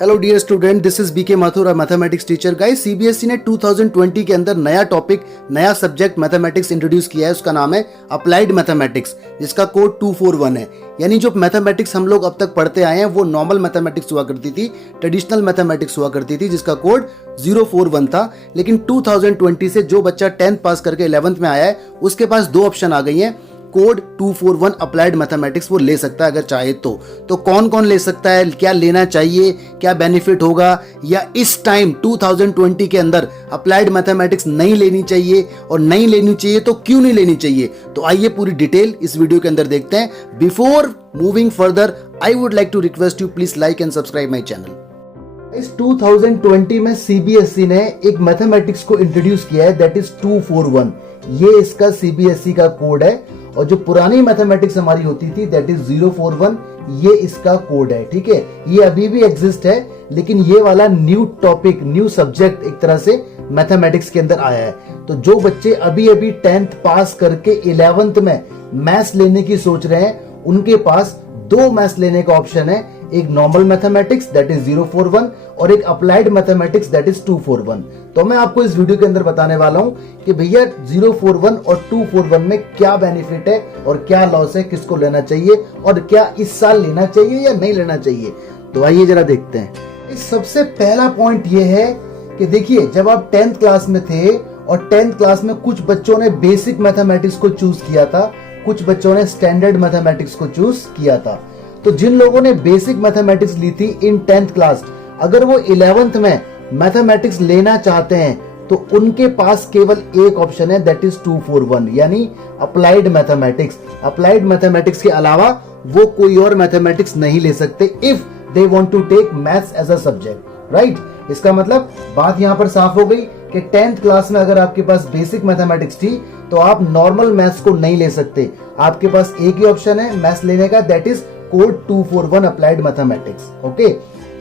Hello dear student, this is BK Mathur, mathematics teacher. Guys, CBSE ने 2020 के अंदर नया टॉपिक, नया सब्जेक्ट मैथमेटिक्स इंट्रोड्यूस किया है। उसका नाम है अप्लाइड मैथमेटिक्स, जिसका कोड 241 है। यानी जो मैथमेटिक्स हम लोग अब तक पढ़ते आए हैं वो नॉर्मल मैथमेटिक्स हुआ करती थी, ट्रेडिशनल मैथमेटिक्स हुआ करती थी, जिसका कोड 041 था। लेकिन 2020 से जो बच्चा 10th पास करके 11th में आया है उसके पास दो ऑप्शन आ गई हैं। कोड 241 अप्लाइड मैथमेटिक्स वो ले सकता है अगर चाहे तो कौन कौन ले सकता है, क्या लेना चाहिए, क्या बेनिफिट होगा, या इस टाइम 2020 के अंदर अप्लाइड मैथमेटिक्स नहीं लेनी चाहिए, और नहीं लेनी चाहिए तो क्यों नहीं लेनी चाहिए। तो आइए पूरी डिटेल इस वीडियो के अंदर देखते हैं। Before moving further, I would like to request you, please like and subscribe my channel. इस 2020 में सीबीएसई ने एक मैथमेटिक्स को इंट्रोड्यूस किया है, दैट इज 241। ये इसका सीबीएसई का कोड है। और जो पुरानी मैथमेटिक्स हमारी होती थी दैट इज 041, ये इसका कोड है। ठीक है, ये अभी भी एग्जिस्ट है, लेकिन ये वाला न्यू टॉपिक, न्यू सब्जेक्ट एक तरह से मैथमेटिक्स के अंदर आया है। तो जो बच्चे अभी 10th पास करके 11th में मैथ्स लेने की सोच रहे हैं, उनके पास दो मैथ्स लेने का ऑप्शन है। एक नॉर्मल मैथमेटिक्स दैट इज 041 और एक अप्लाइड मैथमेटिक्स दैट इज 241। तो मैं आपको इस वीडियो के अंदर बताने वाला हूं कि भैया 041 और 241 में क्या बेनिफिट है और क्या लॉस है, किसको लेना चाहिए और क्या इस साल लेना चाहिए या नहीं लेना चाहिए। तो आइए जरा देखते हैं। इस सबसे पहला पॉइंट ये है कि देखिए, जब आप 10th क्लास में थे और 10th क्लास में कुछ बच्चों ने बेसिक मैथमेटिक्स को चूज किया था, कुछ बच्चों ने स्टैंडर्ड मैथमेटिक्स को चूज किया था। तो जिन लोगों ने बेसिक मैथमेटिक्स ली थी इन 10th क्लास, अगर वो 11th में मैथमेटिक्स लेना चाहते हैं तो उनके पास केवल एक ऑप्शन है, दैट इज 241, यानी अप्लाइड मैथमेटिक्स। अप्लाइड मैथमेटिक्स के अलावा वो कोई और मैथमेटिक्स नहीं ले सकते if they want to take maths as a subject, right. इसका मतलब बात यहां पर साफ हो गई कि 10th क्लास में अगर आपके पास बेसिक मैथमेटिक्स थी तो आप नॉर्मल मैथ्स को नहीं ले सकते। आपके पास एक ही ऑप्शन है मैथ्स लेने का, that is code 241 applied mathematics. Okay,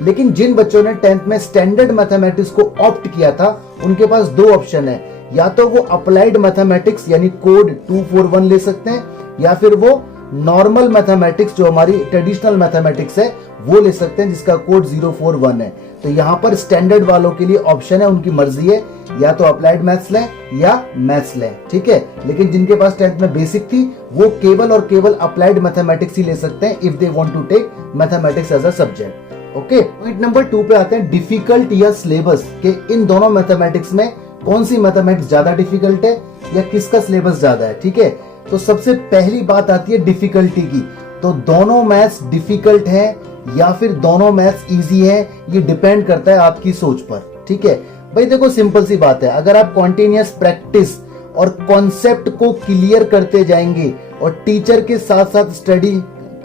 लेकिन जिन बच्चों ने 10th में स्टैंडर्ड मैथमेटिक्स को ऑप्ट किया था, उनके पास दो ऑप्शन है। या तो वो अप्लाइड मैथमेटिक्स यानी कोड 241 ले सकते हैं, या फिर वो नॉर्मल मैथमेटिक्स जो हमारी ट्रेडिशनल मैथमेटिक्स है वो ले सकते हैं, जिसका कोड 041 है। तो यहाँ पर स्टैंडर्ड वालों के लिए ऑप्शन है, उनकी मर्जी है, या तो अप्लाइड मैथ्स लें या मैथ्स लें। ठीक है, लेकिन जिनके पास 10th में बेसिक थी वो केवल और केवल अप्लाइड मैथमेटिक्स ही ले सकते हैं if they want to take mathematics as a subject. Okay, point number 2 पे आते हैं, डिफिकल्ट या सिलेबस के। इन दोनों मैथमेटिक्स में कौन सी मैथमेटिक्स ज्यादा डिफिकल्ट है या किसका सिलेबस ज्यादा है। ठीक है, तो सबसे पहली बात आती है डिफिकल्टी की। तो दोनों मैथ्स डिफिकल्ट है या फिर दोनों मैथ्स इजी है, ये डिपेंड करता है आपकी सोच पर। ठीक है भाई, देखो सिंपल सी बात है, अगर आप कॉन्टिन्यूअस प्रैक्टिस और कॉन्सेप्ट को क्लियर करते जाएंगे और टीचर के साथ साथ स्टडी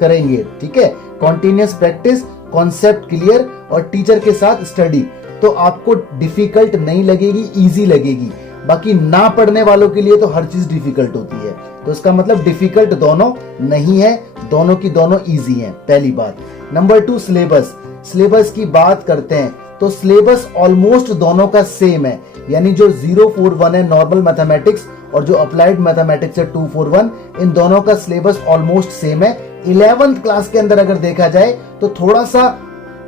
करेंगे, ठीक है, कॉन्टिन्यूअस प्रैक्टिस, कॉन्सेप्ट क्लियर और टीचर के साथ स्टडी, तो आपको डिफिकल्ट नहीं लगेगी, इजी लगेगी। बाकी ना पढ़ने वालों के लिए तो हर चीज डिफिकल्ट होती है। तो इसका मतलब डिफिकल्ट दोनों नहीं है, दोनों की दोनों इजी हैं, पहली बात। Number 2, syllabus. सिलेबस की बात करते हैं तो सिलेबस ऑलमोस्ट दोनों का सेम है, यानी जो 041 है नॉर्मल मैथमेटिक्स और जो अप्लाइड मैथमेटिक्स है 241, इन दोनों का सिलेबस ऑलमोस्ट सेम है। 11th क्लास के अंदर अगर देखा जाए तो थोड़ा सा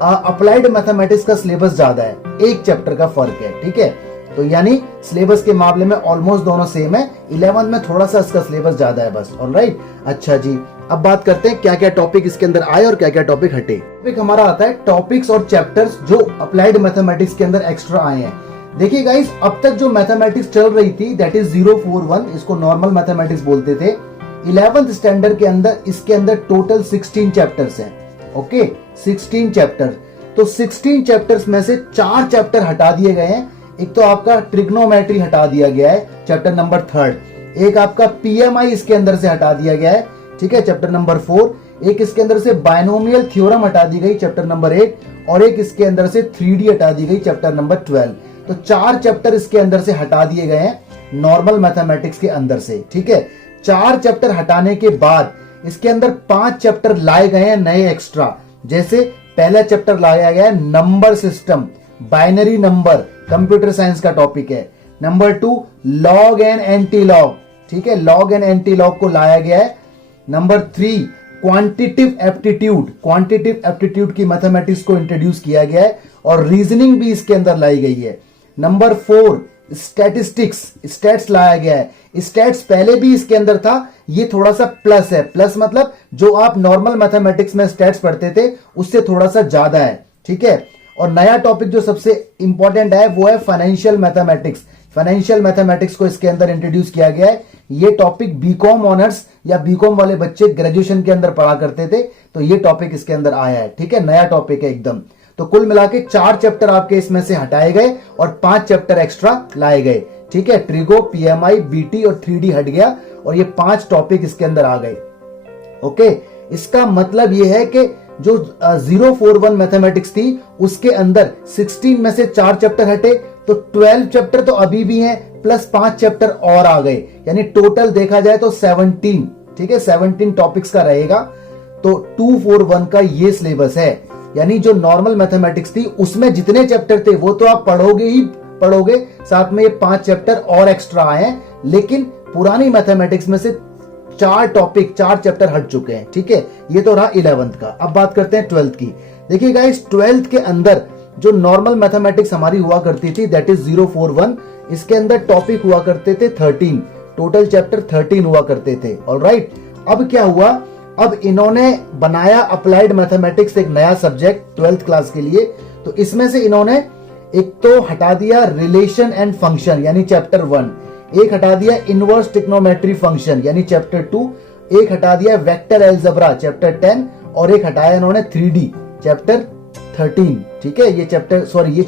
अप्लाइड मैथमेटिक्स का सिलेबस ज्यादा है, एक चैप्टर का फर्क है। ठीक है, तो यानी सिलेबस के मामले में ऑलमोस्ट दोनों सेम है, 11th में थोड़ा सा इसका सिलेबस ज्यादा है बस। ऑलराइट, अच्छा जी, अब बात करते हैं क्या क्या टॉपिक इसके अंदर आए और क्या क्या टॉपिक हटे। टॉपिक हमारा आता है टॉपिक्स और चैप्टर्स जो अप्लाइड मैथमेटिक्स के अंदर एक्स्ट्रा आए हैं। देखिए गाइस, अब तक जो मैथमेटिक्स चल रही थी दैट इज 041, इसको नॉर्मल मैथमेटिक्स बोलते थे। 11th स्टैंडर्ड के अंदर इसके अंदर टोटल 16 चैप्टर्स हैं। Okay, 16 chapter. तो 16 चैप्टर्स में से 4 चैप्टर हटा दिए गए हैं। एक तो आपका ट्रिग्नोमेट्री हटा दिया गया है, चैप्टर नंबर 3। एक आपका पीएमआई इसके अंदर से हटा दिया गया है, ठीक है, चैप्टर नंबर 4। एक इसके अंदर से बायनोमियल थ्योरम हटा दी गई, चैप्टर नंबर 8। और एक इसके अंदर से 3D हटा दी गई, चैप्टर नंबर 12। तो 4 चैप्टर इसके अंदर से हटा दिए गए हैं नॉर्मल मैथमेटिक्स के अंदर से। ठीक है, 4 चैप्टर हटाने के बाद इसके अंदर 5 चैप्टर लाए गए हैं नए एक्स्ट्रा। जैसे पहला चैप्टर लाया गया है number system, binary number, computer science का टॉपिक है। Number 2, log and anti log, ठीक है, लॉग एंड एंटी लॉग को लाया गया है। नंबर 3, क्वांटिटिव एप्टीट्यूड की मैथमेटिक्स को इंट्रोड्यूस किया गया है और रीजनिंग भी इसके अंदर लाई गई है। नंबर 4 स्टैट्स लाया गया है। स्टैट्स पहले भी इसके अंदर था, ये थोड़ा सा प्लस है। प्लस मतलब जो आप नॉर्मल मैथमेटिक्स में स्टैट्स पढ़ते थे उससे थोड़ा सा ज्यादा है, ठीक है। और नया टॉपिक जो सबसे इंपॉर्टेंट है वो है फाइनेंशियल मैथमेटिक्स। फाइनेंशियल मैथमेटिक्स को इसके अंदर इंट्रोड्यूस किया गया है। ये टॉपिक बीकॉम ऑनर्स या बीकॉम वाले बच्चे ग्रेजुएशन के अंदर पढ़ा करते थे, तो ये टॉपिक इसके अंदर आया है, ठीक है। नया टॉपिक है एकदम। तो कुल मिला के 4 चैप्टर आपके इसमें से हटाए गए और 5 चैप्टर एक्स्ट्रा लाए गए, ठीक है। ट्रिगो, पीएमआई, बीटी और 3D हट गया और ये 5 टॉपिक इसके अंदर आ गए। ओके, इसका मतलब ये है कि जो 041 मैथमेटिक्स थी उसके अंदर 16 में से 4 चैप्टर हटे, तो 12 चैप्टर तो अभी भी हैं, प्लस 5 चैप्टर और आ गए, यानी टोटल देखा जाए तो 17, ठीक है, 17 टॉपिक्स का रहेगा। तो 241 का ये सिलेबस है, यानी जो नॉर्मल मैथमेटिक्स थी उसमें जितने चैप्टर थे वो तो आप पढ़ोगे ही पढ़ोगे, साथ में ये 5 चैप्टर और एक्स्ट्रा आए हैं। लेकिन पुरानी मैथमेटिक्स में से 4 चैप्टर हट चुके हैं, ठीक है। ये तो रहा 11th का। अब बात करते हैं 12th की। देखिए गाइस, 12th के अंदर जो नॉर्मल मैथमेटिक्स हमारी हुआ करती थी दैट इज 041, इसके अंदर टॉपिक हुआ करते थे 13, टोटल चैप्टर 13 हुआ करते थे। ऑलराइट, अब क्या हुआ, अब इन्होंने बनाया अप्लाइड मैथमेटिक्स, एक नया सब्जेक्ट 12th क्लास के लिए। तो इसमें से इन्होंने एक तो हटा दिया रिलेशन एंड फंक्शन यानी चैप्टर 1, एक हटा दिया इनवर्स ट्रिग्नोमेट्री फंक्शन यानी चैप्टर 2, एक हटा दिया वेक्टर अलजेब्रा चैप्टर 10 और एक हटाया इन्होंने 3D चैप्टर 13, ठीक है। ये चैप्टर 10 है, ये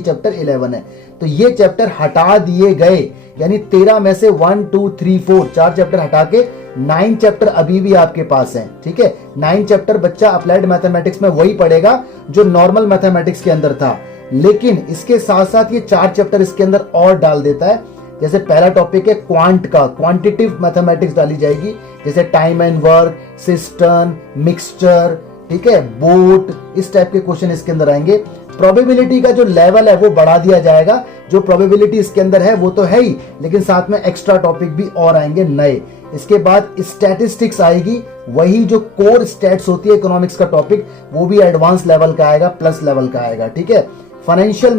चैप्टर 11 है। तो ये चैप्टर हटा दिए गए, यानी 13 में से 1 2 3 4 4 चैप्टर हटा के 9 चैप्टर अभी भी आपके पास हैं, ठीक है। 9 चैप्टर बच्चा अप्लाइड मैथमेटिक्स में वही पढ़ेगा जो नॉर्मल मैथमेटिक्स के अंदर था, लेकिन इसके साथ साथ ये 4 चैप्टर इसके अंदर और डाल देता है। जैसे पहला टॉपिक है क्वांट का, क्वांटिटिव मैथमेटिक्स डाली जाएगी, जैसे time and work, system, mixture, ठीक है, बोट, इस टाइप के क्वेश्चन इसके अंदर आएंगे। प्रोबेबिलिटी का जो लेवल है वो बढ़ा दिया जाएगा, जो प्रोबेबिलिटी इसके अंदर है वो तो है ही, लेकिन साथ में एक्स्ट्रा टॉपिक भी और आएंगे नए। इसके बाद स्टैटिस्टिक्स आएगी, वही जो कोर स्टैट्स होती है इकोनॉमिक्स का टॉपिक, वो भी एडवांस लेवल का आएगा, प्लस लेवल का आएगा, ठीक है। फाइनेंशियल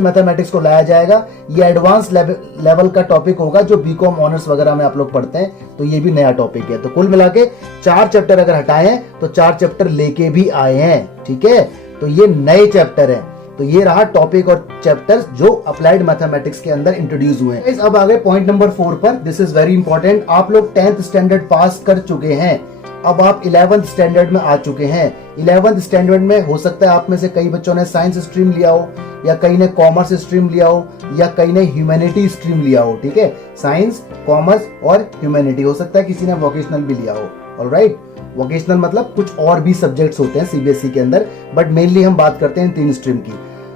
मैथमेटिक्स को लाया जाएगा, ये एडवांस लेवल का टॉपिक होगा जो बीकॉम ऑनर्स वगैरह में आप लोग पढ़ते हैं, तो ये भी नया टॉपिक है। तो कुल मिला के 4 चैप्टर अगर हटाए हैं तो 4 चैप्टर लेके भी आए हैं, ठीक है। तो ये नए चैप्टर हैं। तो ये रहा टॉपिक और चैप्टर्स जो अप्लाइड मैथमेटिक्स के अंदर इंट्रोड्यूस हुए हैं। अब आ गए पॉइंट नंबर 4 पर। This is very important. आप लोग 10th स्टैंडर्ड पास कर चुके हैं, अब आप 11th स्टैंडर्ड में आ चुके हैं। 11th स्टैंडर्ड में हो सकता है आप में से कई बच्चों ने साइंस स्ट्रीम लिया हो, या कई ने कॉमर्स स्ट्रीम लिया हो, या कई ने ह्यूमैनिटी स्ट्रीम लिया हो, ठीक है। साइंस, कॉमर्स और ह्यूमैनिटी, हो सकता है किसी ने वोकेशनल भी लिया हो। ऑलराइट, वोकेशनल मतलब कुछ और भी सब्जेक्ट्स होते हैं सीबीएसई के अंदर, बट मेनली हम बात करते हैं 3 स्ट्रीम की।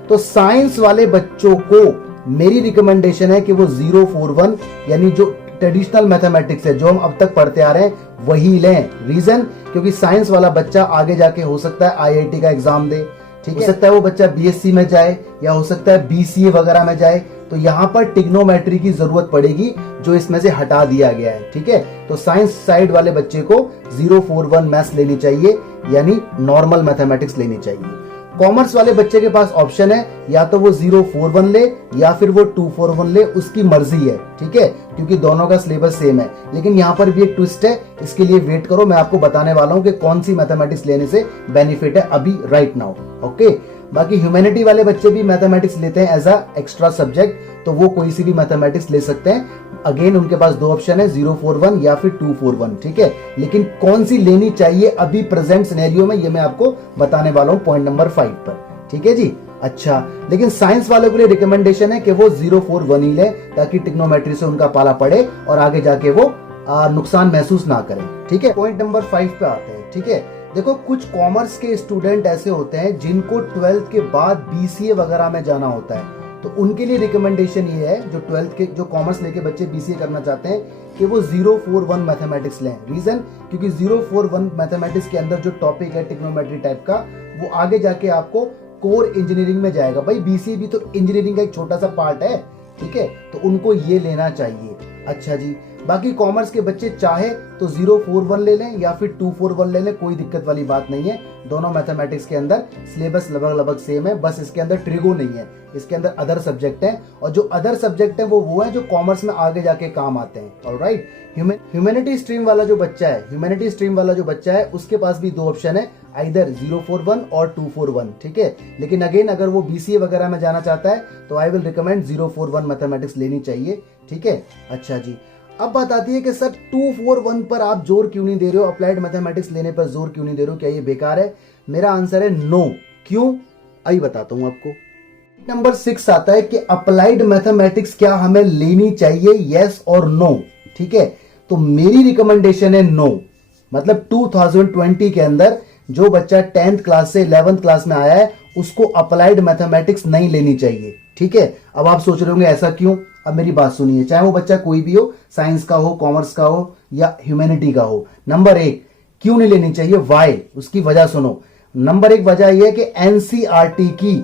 तो साइंस वाले बच्चों को मेरी रिकमेंडेशन है कि वो 041 यानी जो ट्रेडिशनल मैथमेटिक्स है जो हम अब तक पढ़ते आ रहे हैं वही लें। रीजन, क्योंकि साइंस वाला बच्चा आगे जाके हो सकता है आईआईटी का एग्जाम दे, ठीक है, हो सकता है वो बच्चा बीएससी में जाए, या हो सकता है बीसीए वगैरह में जाए, तो यहाँ पर ट्रिग्नोमेट्री की जरूरत पड़ेगी जो इसमें से हटा दिया गया है, ठीक है। तो साइंस साइड वाले बच्चे को 041 मैथ्स लेनी चाहिए, यानी नॉर्मल मैथमेटिक्स लेनी चाहिए। कॉमर्स वाले बच्चे के पास ऑप्शन है, या तो वो 041 ले या फिर वो 241 ले, उसकी मर्जी है, ठीक है, क्योंकि दोनों का सिलेबस सेम है। लेकिन यहाँ पर भी एक ट्विस्ट है, इसके लिए वेट करो, मैं आपको बताने वाला हूँ कि कौन सी मैथमेटिक्स लेने से बेनिफिट है अभी राइट नाउ। ओके, बाकी ह्यूमैनिटी वाले बच्चे भी मैथमेटिक्स लेते हैं एज अ एक्स्ट्रा सब्जेक्ट, तो वो कोई सी भी मैथमेटिक्स ले सकते हैं। अगेन उनके पास 2 ऑप्शन है, 041 या फिर 241, ठीक है। लेकिन कौन सी लेनी चाहिए अभी प्रेजेंट सिनेरियो में, ये मैं आपको बताने वाला हूं पॉइंट नंबर 5 पर, ठीक है जी। अच्छा, लेकिन साइंस वालों के लिए रिकमेंडेशन है कि वो 041 ही लें, ताकि ट्रिग्नोमेट्री से उनका पाला पड़े और आगे जाके वो नुकसान महसूस ना करें, ठीक है। पॉइंट नंबर 5 पे आते हैं, ठीक है। देखो, कुछ कॉमर्स के स्टूडेंट ऐसे होते हैं जिनको 12th के बाद बीसीए वगैरह में जाना होता है, तो उनके लिए रिकमेंडेशन ये है, जो 12th के जो कॉमर्स लेके बच्चे बीसीए करना चाहते हैं, कि वो 041 मैथमेटिक्स लें। रीजन, क्योंकि 041 मैथमेटिक्स के अंदर जो टॉपिक है ट्रिग्नोमेट्री टाइप का, वो आगे जाके आपको कोर इंजीनियरिंग में जाएगा। भाई बीसीए भी तो इंजीनियरिंग का एक छोटा सा पार्ट है, ठीक है, तो उनको ये लेना चाहिए। अच्छा जी, बाकी कॉमर्स के बच्चे चाहे तो 041 ले लें या फिर 241 ले लें, कोई दिक्कत वाली बात नहीं है। दोनों मैथमेटिक्स के अंदर सिलेबस लगभग लगभग सेम है, बस इसके अंदर ट्रिगो नहीं है, इसके अंदर अदर सब्जेक्ट है, और जो अदर सब्जेक्ट है वो है जो कॉमर्स में आगे जाके काम आते हैं। ऑलराइट, ह्यूमैनिटी स्ट्रीम वाला जो बच्चा है उसके पास भी 2 ऑप्शन है, आइदर 041 और 241, ठीक है। लेकिन अगेन अगर वो BCA वगैरह में जाना चाहता है तो आई विल रिकमेंड 041 मैथमेटिक्स लेनी चाहिए, ठीक है। अच्छा जी, अब बात आती है कि सर 241 पर आप जोर क्यों नहीं दे रहे हो, अप्लाइड मैथमेटिक्स लेने पर जोर क्यों नहीं दे रहे हो, क्या ये बेकार है? मेरा आंसर है नो। क्यों, अभी बताता हूं आपको। नंबर 6 आता है कि अप्लाइड मैथमेटिक्स क्या हमें लेनी चाहिए, यस और नो, ठीक है। तो मेरी रिकमेंडेशन है नो। मतलब 2020 के अंदर जो बच्चा 10th क्लास से 11th क्लास में आया है उसको अप्लाइड मैथमेटिक्स नहीं लेनी चाहिए, ठीक है। अब आप सोच रहे होंगे ऐसा क्यों? अब मेरी बात सुनिए, चाहे वो बच्चा कोई भी हो, साइंस का हो, कॉमर्स का हो या ह्यूमैनिटी का हो। नंबर 1 क्यों नहीं लेनी चाहिए, वाई, उसकी वजह सुनो। नंबर 1 वजह यह है कि एनसीईआरटी की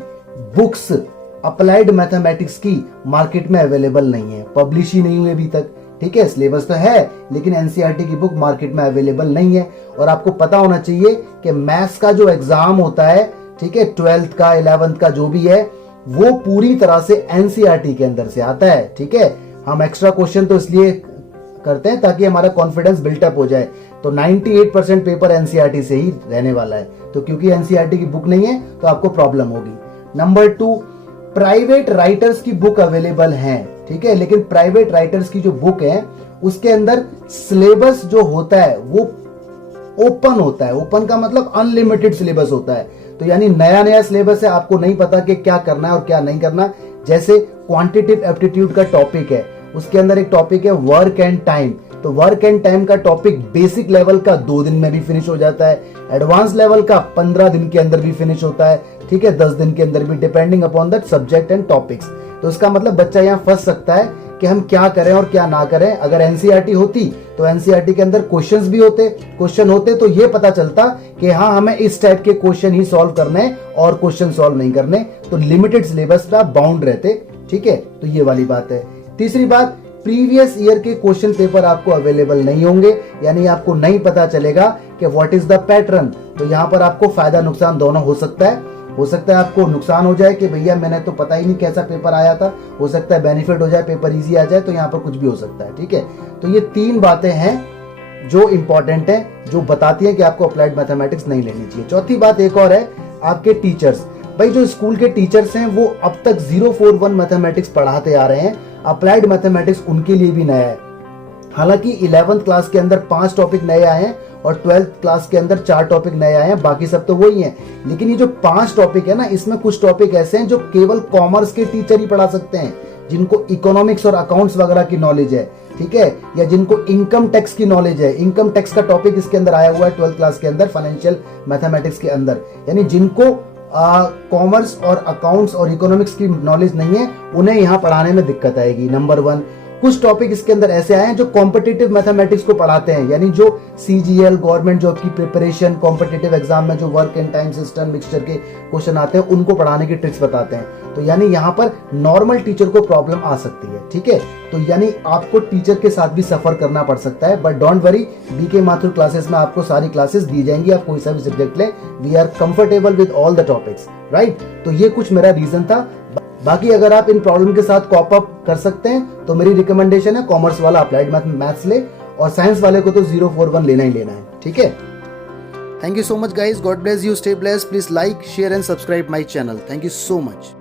बुक्स अप्लाइड मैथमेटिक्स की मार्केट में अवेलेबल नहीं है, पब्लिश ही नहीं हुई अभी तक, ठीक है। सिलेबस तो है लेकिन एनसीईआरटी की बुक मार्केट में अवेलेबल नहीं है। और आपको पता होना चाहिए कि मैथ्स का जो एग्जाम होता है, ठीक है, 12th का 11th का जो भी है, वो पूरी तरह से एनसीईआरटी के अंदर से आता है, ठीक है। हम एक्स्ट्रा क्वेश्चन तो इसलिए करते हैं ताकि हमारा कॉन्फिडेंस बिल्टअप हो जाए। तो 98% पेपर एनसीईआरटी से ही रहने वाला है, तो क्योंकि एनसीईआरटी की बुक नहीं है तो आपको प्रॉब्लम होगी। नंबर 2, प्राइवेट राइटर्स की बुक अवेलेबल है, ठीक है, लेकिन प्राइवेट राइटर्स की जो बुक है उसके अंदर सिलेबस जो होता है वो ओपन होता है। ओपन का मतलब अनलिमिटेड सिलेबस होता है, तो यानी नया नया सिलेबस है, आपको नहीं पता कि क्या करना है और क्या नहीं करना। जैसे क्वांटिटेटिव एप्टीट्यूड का टॉपिक है, उसके अंदर एक टॉपिक है वर्क एंड टाइम, तो वर्क एंड टाइम का टॉपिक बेसिक लेवल का 2 दिन में भी फिनिश हो जाता है, एडवांस लेवल का 15 दिन के अंदर भी फिनिश होता है, ठीक है, 10 दिन के अंदर भी, depending upon that subject and topics. तो इसका मतलब बच्चा यहाँ फंस सकता है कि हम क्या करें और क्या ना करें। अगर एनसीईआरटी होती तो एनसीईआरटी के अंदर क्वेश्चन होते तो ये पता चलता कि हाँ हमें इस टाइप के क्वेश्चन ही सॉल्व करने और क्वेश्चन सॉल्व नहीं करने, तो लिमिटेड सिलेबस पे आप बाउंड रहते, ठीक है। तो ये वाली बात है। तीसरी बात, प्रीवियस ईयर के क्वेश्चन पेपर आपको अवेलेबल नहीं होंगे, यानी आपको नहीं पता चलेगा कि व्हाट इज द पैटर्न। तो यहाँ पर आपको फायदा नुकसान दोनों हो सकता है। हो सकता है आपको नुकसान हो जाए कि भैया मैंने तो पता ही नहीं कैसा पेपर आया था, हो सकता है बेनिफिट हो जाए, पेपर इजी आ जाए, तो यहाँ पर कुछ भी हो सकता है, ठीक है। तो ये 3 बातें हैं जो इंपॉर्टेंट है, जो बताती है कि आपको अप्लाइड मैथमेटिक्स नहीं लेनी चाहिए। चौथी बात एक और है, आपके टीचर्स। भाई जो स्कूल के टीचर्स हैं वो अब तक 041 मैथमेटिक्स पढ़ाते आ रहे हैं, अप्लाइड मैथमेटिक्स उनके लिए भी नया है। हालांकि 11th क्लास के अंदर 5 टॉपिक नए आए हैं और 12th क्लास के अंदर 4 टॉपिक नए आए हैं, बाकी सब तो वही हैं। लेकिन ये जो 5 टॉपिक है ना, इसमें कुछ टॉपिक ऐसे हैं जो केवल कॉमर्स के टीचर ही पढ़ा सकते हैं, जिनको इकोनॉमिक्स और अकाउंट्स वगैरह की नॉलेज है, ठीक है, या जिनको इनकम टैक्स की नॉलेज है। इनकम टैक्स का टॉपिक इसके अंदर आया हुआ है 12th क्लास के अंदर, फाइनेंशियल मैथमेटिक्स के अंदर। यानी जिनको कॉमर्स और अकाउंट्स और इकोनॉमिक्स की नॉलेज नहीं है, उन्हें यहाँ पढ़ाने में दिक्कत आएगी, नंबर 1। कुछ टॉपिक इसके अंदर ऐसे आए हैं जो कॉम्पिटिटिव मैथमेटिक्स को पढ़ाते हैं, यानी जो सीजीएल, गवर्नमेंट जॉब की प्रिपरेशन, कॉम्पिटिटिव एग्जाम में जो work and time system mixture के क्वेश्चन आते हैं, उनको पढ़ाने की ट्रिक्स बताते हैं। तो यानी यहाँ पर नॉर्मल टीचर को प्रॉब्लम आ सकती है, ठीक है। तो यानी आपको टीचर के साथ भी सफर करना पड़ सकता है, but don't worry, BK Mathur classes में आपको सारी क्लासेस दी जाएंगी, आप कोई सा भी सब्जेक्ट लें, we are comfortable with all the topics, right. तो ये कुछ मेरा रीजन था। बाकी अगर आप इन प्रॉब्लम के साथ कॉप अप कर सकते हैं तो मेरी रिकमेंडेशन है कॉमर्स वाला अप्लाइड मैथ्स ले, और साइंस वाले को तो 041 लेना ही लेना है, ठीक है। Thank you so much guys, God bless you, stay blessed, please like, share and subscribe my channel. Thank you so much.